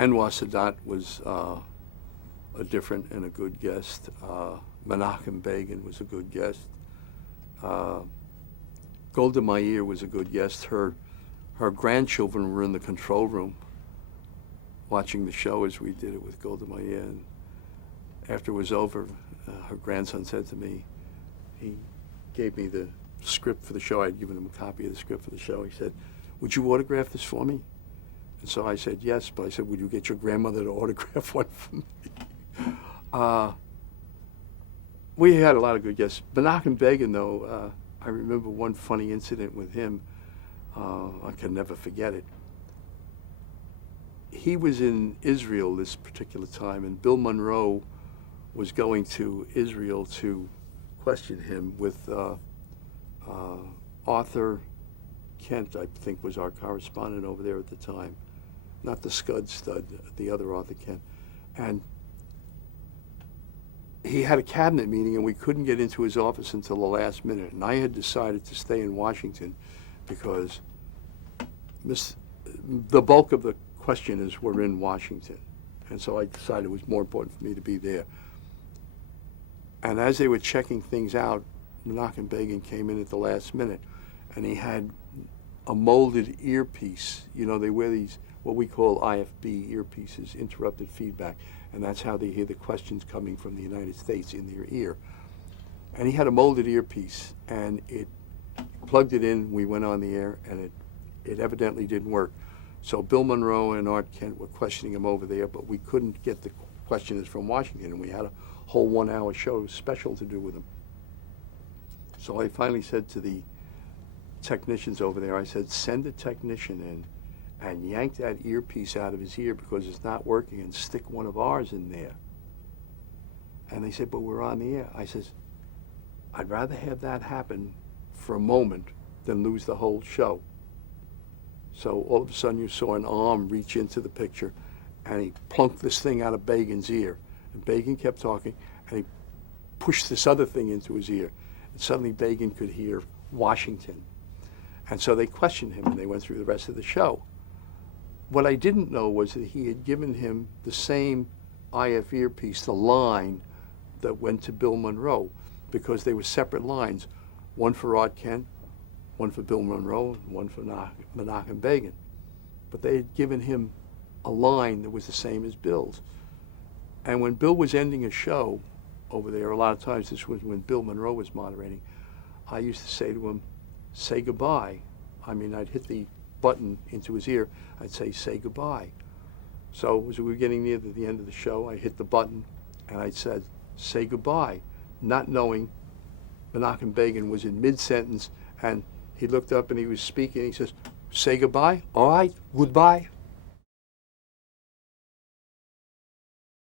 Anwar Sadat was a different and a good guest. Menachem Begin was a good guest. Golda Meir was a good guest. Her grandchildren were in the control room watching the show as we did it with Golda Meir. And after it was over, her grandson said to me, he gave me the script for the show. I'd given him a copy of the script for the show. He said, "Would you autograph this for me?" And so I said, yes, but I said, "Would you get your grandmother to autograph one for me?" We had a lot of good guests. Menachem Begin, though, I remember one funny incident with him. I can never forget it. He was in Israel this particular time, and Bill Monroe was going to Israel to question him with Arthur Kent, I think was our correspondent over there at the time. Not the Scud Stud, the other Arthur Kent. And he had a cabinet meeting, and we couldn't get into his office until the last minute. And I had decided to stay in Washington because the bulk of the questioners were in Washington. And so I decided it was more important for me to be there. And as they were checking things out, Menachem Begin came in at the last minute, and he had a molded earpiece. You know, they wear these, what we call IFB earpieces, interrupted feedback, and that's how they hear the questions coming from the United States in their ear. And he had a molded earpiece, and it plugged it in, we went on the air, and it evidently didn't work. So Bill Monroe and Art Kent were questioning him over there, but we couldn't get the questioners from Washington, and we had a whole 1 hour show special to do with them. So I finally said to the technicians over there, I said, "Send a technician in and yank that earpiece out of his ear because it's not working, and stick one of ours in there." And they said, "But we're on the air." I says, "I'd rather have that happen for a moment than lose the whole show." So all of a sudden you saw an arm reach into the picture, and he plunked this thing out of Begin's ear. And Begin kept talking, and he pushed this other thing into his ear. And suddenly Begin could hear Washington. And so they questioned him, and they went through the rest of the show. What I didn't know was that he had given him the same IF earpiece, the line that went to Bill Monroe, because they were separate lines, one for Art Kent, one for Bill Monroe, and one for Menachem Begin. But they had given him a line that was the same as Bill's. And when Bill was ending a show over there, a lot of times, this was when Bill Monroe was moderating, I used to say to him, "Say goodbye." I mean, I'd hit the button into his ear, I'd say goodbye. So as we were getting near to the end of the show, I hit the button, and I said, "Say goodbye," not knowing Menachem Begin was in mid-sentence, and he looked up and he was speaking, he says, "Say goodbye?" "All right, goodbye."